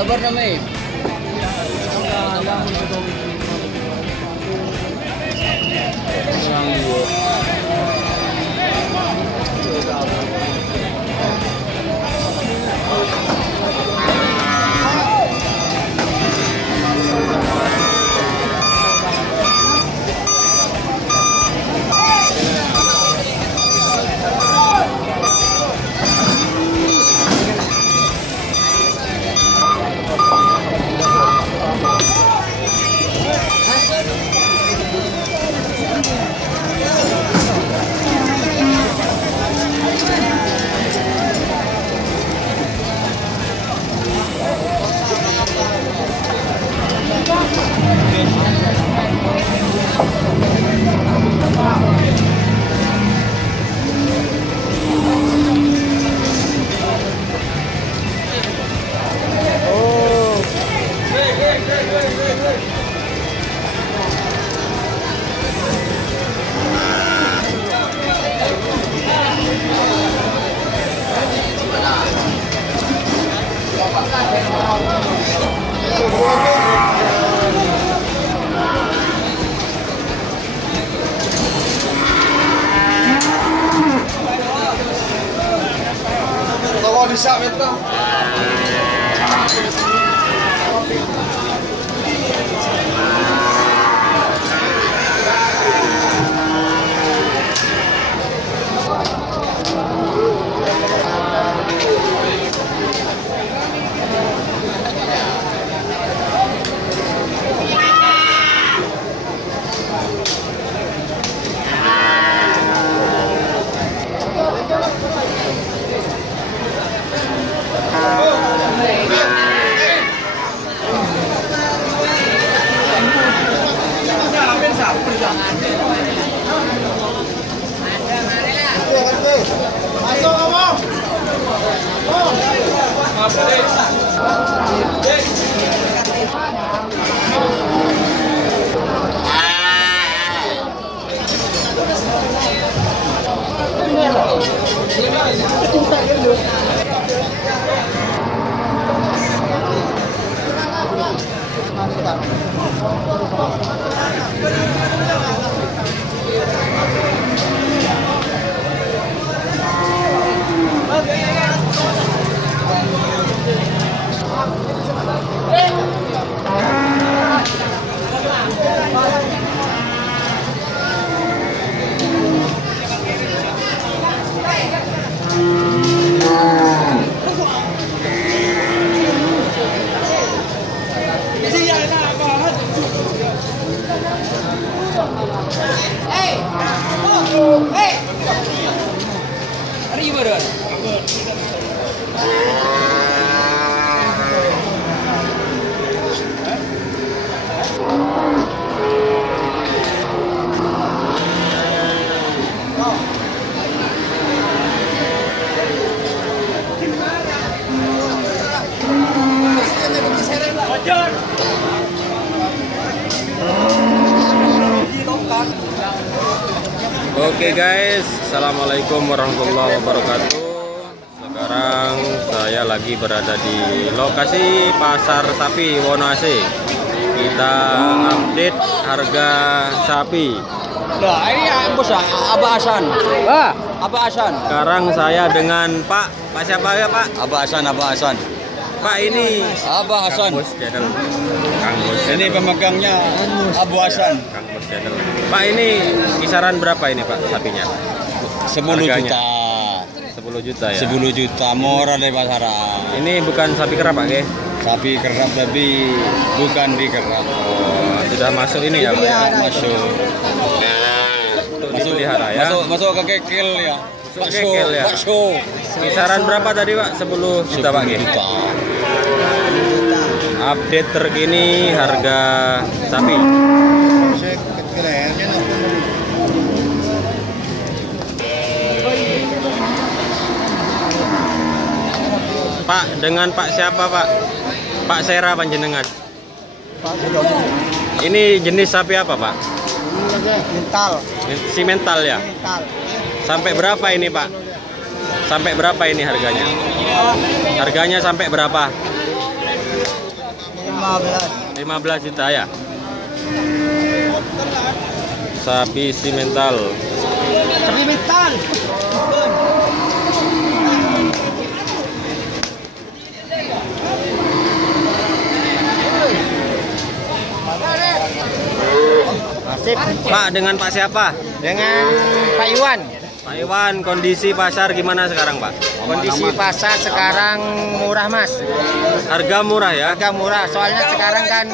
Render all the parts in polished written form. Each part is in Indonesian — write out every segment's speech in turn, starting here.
Sabar na may. Kalau bisa itu. Masuk kamu. Oke guys, assalamualaikum warahmatullahi wabarakatuh. Sekarang saya lagi berada di lokasi pasar sapi Wonoase. Kita update harga sapi. Nah, ini bos Abah Hasan. Abah Hasan. Sekarang saya dengan Pak siapa ya Pak? Abah Hasan. Pak ini Abah Hasan. Kang Mus Channel. Kang Mus Ini pemegangnya Abu Hasan. Kang Mus Channel. Pak ini kisaran berapa ini Pak sapinya? 10 Harganya? juta. 10 juta ya. 10 juta murah dari pasaran. Ini bukan sapi kerap Pak ya? Sapi kerap tapi bukan di kerap. Oh, sudah masuk ini ya Pak? Ya? Masuk. Untuk dipelihara ya. Masuk ke kekel ya. Kekel ya. Bakso. Kisaran berapa tadi Pak? 10 juta Pak ya? 10 juta. Update terkini harga sapi. Pak, dengan Pak siapa Pak? Pak Sera panjenengan. Ini jenis sapi apa Pak? Mental. Simental ya? Mental. Sampai berapa ini Pak? Sampai berapa ini harganya? Harganya sampai berapa? 15 juta ya? Sapi simental. Sapi mental. Pak, dengan Pak siapa? Dengan Pak Iwan. Pak Iwan, kondisi pasar gimana sekarang Pak? Kondisi pasar sekarang murah mas. Harga murah ya? Harga murah. Soalnya sekarang kan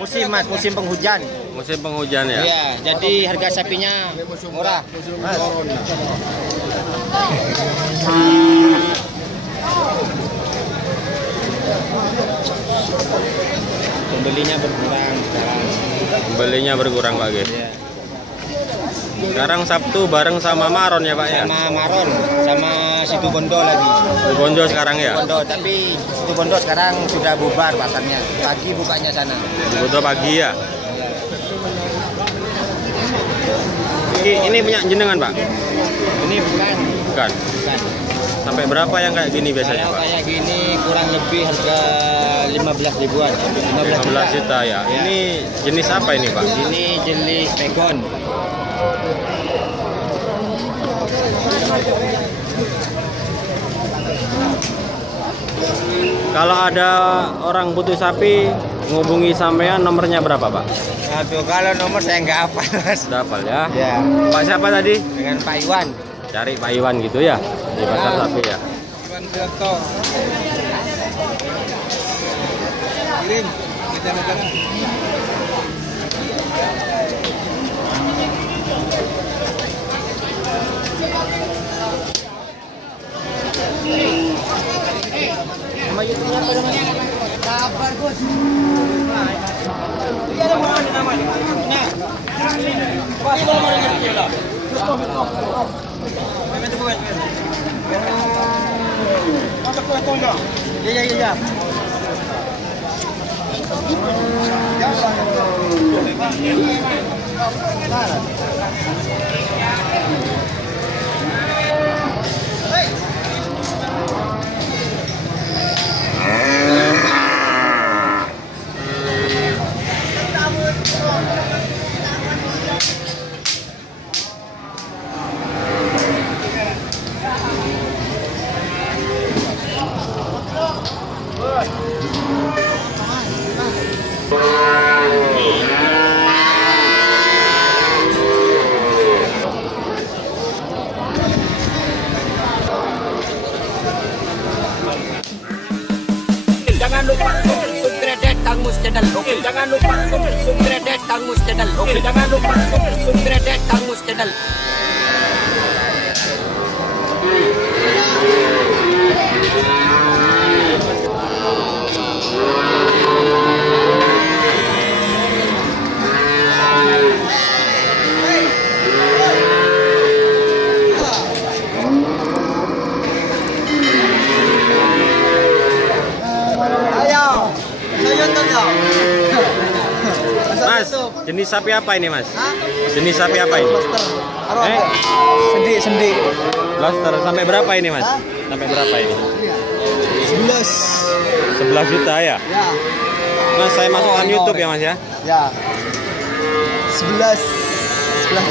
musim mas, musim penghujan. Musim penghujan ya? Iya, jadi harga sapinya murah. Mas. Pembelinya berkurang sekarang. Belinya berkurang Pak Ge. Iya. Sekarang Sabtu bareng sama Maron ya Pak ya? Sama Maron, sama Situ Bondo lagi. Di Bondo sekarang ya? Bondo, tapi Situ Bondo sekarang sudah bubar pasarnya. Pagi bukanya sana. Di Bondo pagi ya? Ini punya jenengan Pak? Ini bukan. Bukan. Sampai berapa yang kayak gini biasanya Kalau Pak? kayak gini kurang lebih harga 15 ribuan. 15 juta ya? Ini jenis apa ini Pak? Ini jenis pegon. Kalau ada orang butuh sapi, ngubungi sampean nomornya berapa Pak? Aduh, kalau nomor saya nggak hafal mas. Sudah hafal ya? Ya, Pak siapa tadi? dengan Pak Iwan. Cari Pak Iwan gitu ya? Di pasar sapi ya? Iwan Tirto. Kirim. Kita Iya. Jangan lupa subscribe Kang Mus Channel. Oke, jangan lupa subscribe Kang Mus Channel. Oke, jangan lupa subscribe Kang Mus Channel. Mas, jenis sapi apa ini Mas? Jenis sapi apa ini? Sendi. Blaster sampai berapa ini mas? Sampai berapa ini? 11 juta ya? Ya. Mas saya masukkan YouTube ya mas ya? Ya. 11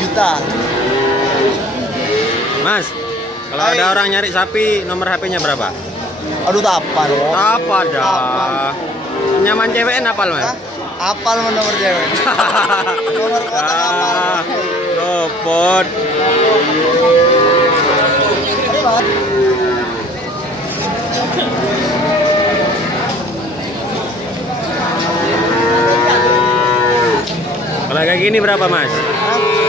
juta. Mas, kalau ada orang nyari sapi, nomor HP-nya berapa? Aduh, tak apal. Apa dah? Nyaman cewek apal mas? Apal nomor cewek. Nomor kontak apal. Lopot. Kalau kayak gini berapa mas?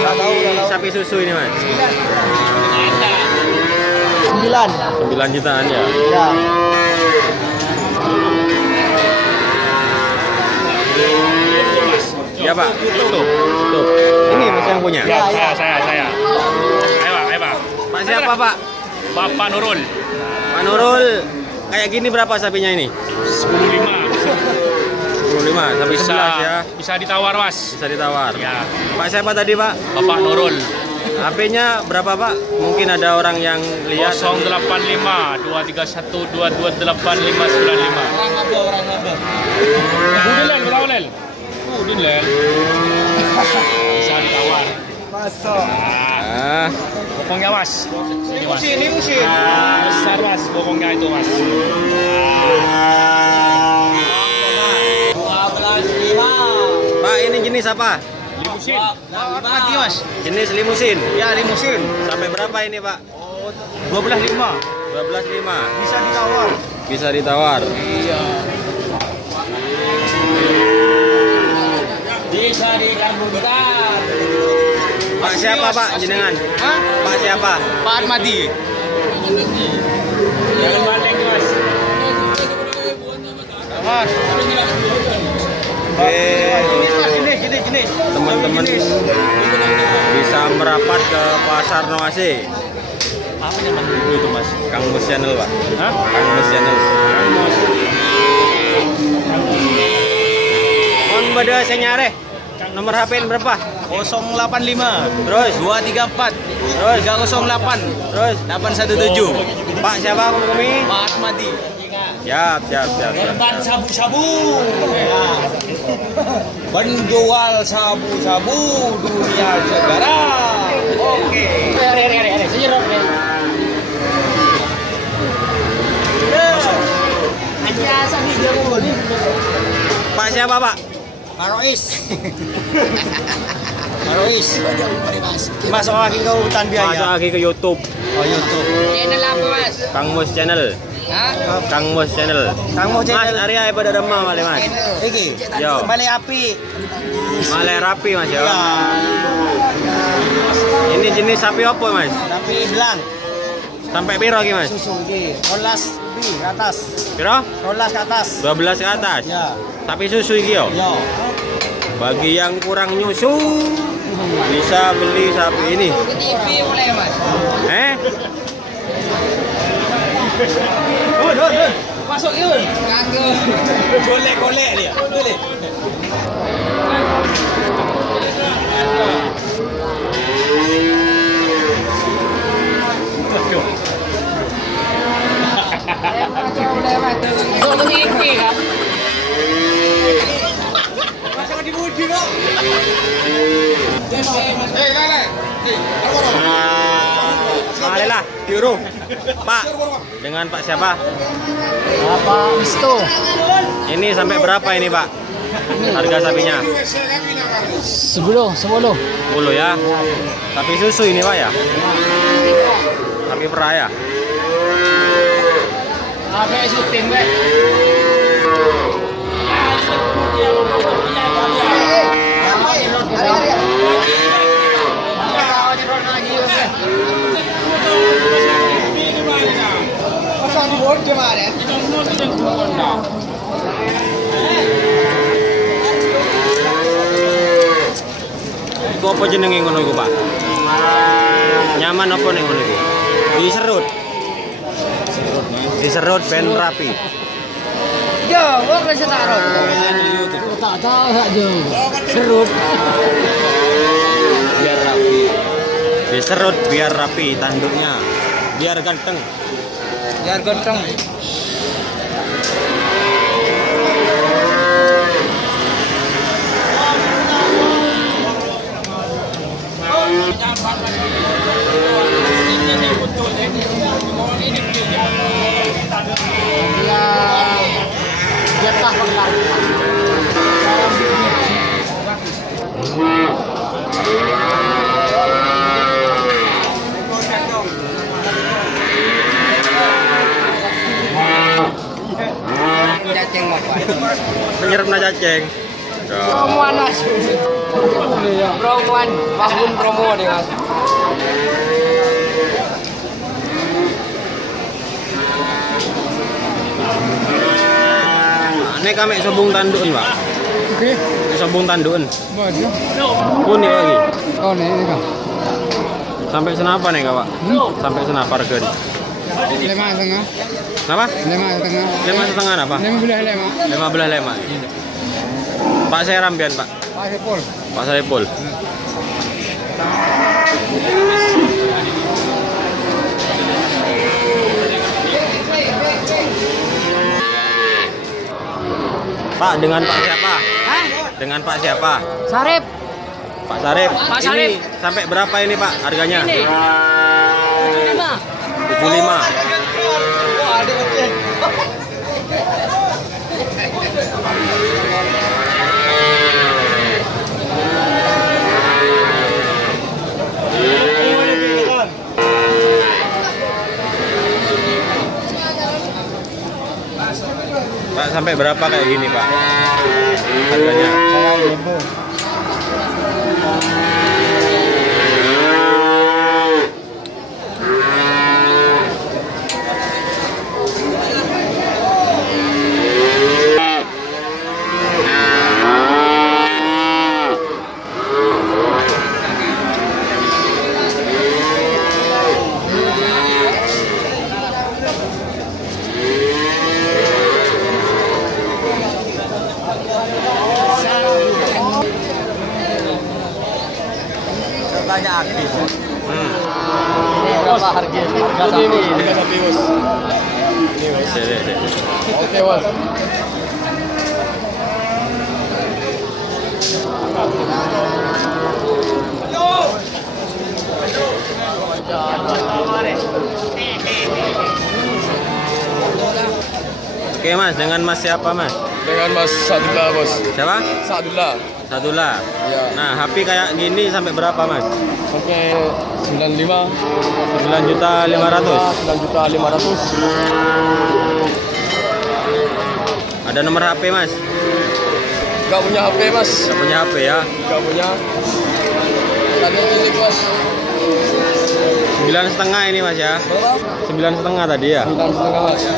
Nggak tahu. Sapi susu ini mas? 9 jutaan ya? Ya. Ya pak. Tuh. Ini mas yang punya? Ya. Saya. Ayo pak. Pak siapa pak? Bapak Nurul. Pak Nurul. Kayak gini berapa sapinya ini? 15. 25, sampai 11 ya? Bisa ditawar mas. Bisa ditawar. Ya. Pak siapa tadi pak? Bapak Nurul. HP-nya berapa pak? Mungkin ada orang yang lihat. 085 231 228 595. Orang apa? Udin lel. Bisa ditawar. Masuk. Ah, Bokongnya mas. Ini mas. Limusin. Besar mas bokongnya itu mas. 12.5. Pak ini jenis apa? Limusin. Mati mas. Jenis limusin. Ya, limusin. Sampai berapa ini pak? 12.5. 12.5. Bisa ditawar. Bisa ditawar. Bisa dikabulkan. Pak siapa pak jenengan? Hah? Pak siapa? Pak Armadi. Jangan banding mas. Mas. Gini. Teman-teman bisa merapat ke pasar Noase. Apa yang itu mas? Kang Mus Channel pak. Hah? Kang Mus Channel. Mohon pada saya nyare. Nomor HP berapa? 085 Terus 234 Terus 308 Terus 817. Pak siapa kami? Pak Armadi. Siap. Ban sabu-sabu. Penjual sabu-sabu dunia segara. Oke. Sirop deh. Aja sabi jauh. Pak siapa pak? Marois. Masuk lagi ke hutan Masuk biaya. lagi ke YouTube. Oh, YouTube. Channel apa mas? Kang Mus Channel. Hah? Kang Mus Channel. Kang Mus Mas Channel. Arya pada remah male mas. Iki. Yo. Balik api. Male rapi mas ya. Ya. Ini jenis sapi apa mas? Tapi belang. Sampai piro lagi mas? Susu iki. 12 lebih ke atas. Piro? 12 ke atas. 12 ke atas. Ya. Sapi susu iki yo. Yo. Bagi yang kurang nyusu bisa beli sapi ini. TV mulai mas. Masuk yun. Kagak. Golek dia. Boleh. Masuk TV kan. Malelah, diuru. Pak, dengan Pak siapa? Apa Misto? Ini sampai berapa ini Pak? Harga sapinya? 10. 10 ya. Sapi susu ini Pak ya? Sapi perah ya? Apa syuting be? Iku apa jenenge ngono iku, Pak? Nyaman apa ning ngono iku? Diserut. Diserut ben rapi. Yo, wong wis taruh. Tak tahu gak yo. Serut. Biar rapi. Diserut biar rapi tanduknya, biar ganteng. Biar ganteng. Jatah pengkar. Cacing apa? Menyerap na cacing. Promoan mas. Promoan, bangun promo nih mas. Ini kami sobung tanduan, Pak. Oke. Sobung tanduan. Bagus. Pun nih lagi. Oh nih ini kan. Sampai senapa nih, Kak, Pak? Sampai senapa harga nih? 5,5. Kenapa? 5,5. 5,5 apa? 15,5. 15,5. Pak saya rambian, Pak. Pak Sepul. Pak Saipul. Pak, dengan Pak siapa? Hah? Dengan Pak siapa? Sarip. Pak Sarip. Pak Sarip. Ini sampai berapa ini, Pak, harganya? Ini. 75. Pak, sampai berapa kayak gini, Pak? Harganya? Tanya habis. Ini berapa harga? Harga sapi. Harga sapi, Bos. Oke bos. Oke, Mas, dengan Mas siapa, Mas? Dengan Mas Sadullah, Bos. Siapa? Sadullah. Sadullah. Iya. Nah, HP kayak gini sampai berapa, Mas? Sampai 95. 9.500.000. 9.500.000. Ada nomor HP, Mas? Gak punya HP, Mas. Nggak punya HP ya? Gak punya. Tadi titik, Mas. 9,5 ini, Mas ya? Berapa? 9,5 tadi ya? 9,5, Mas.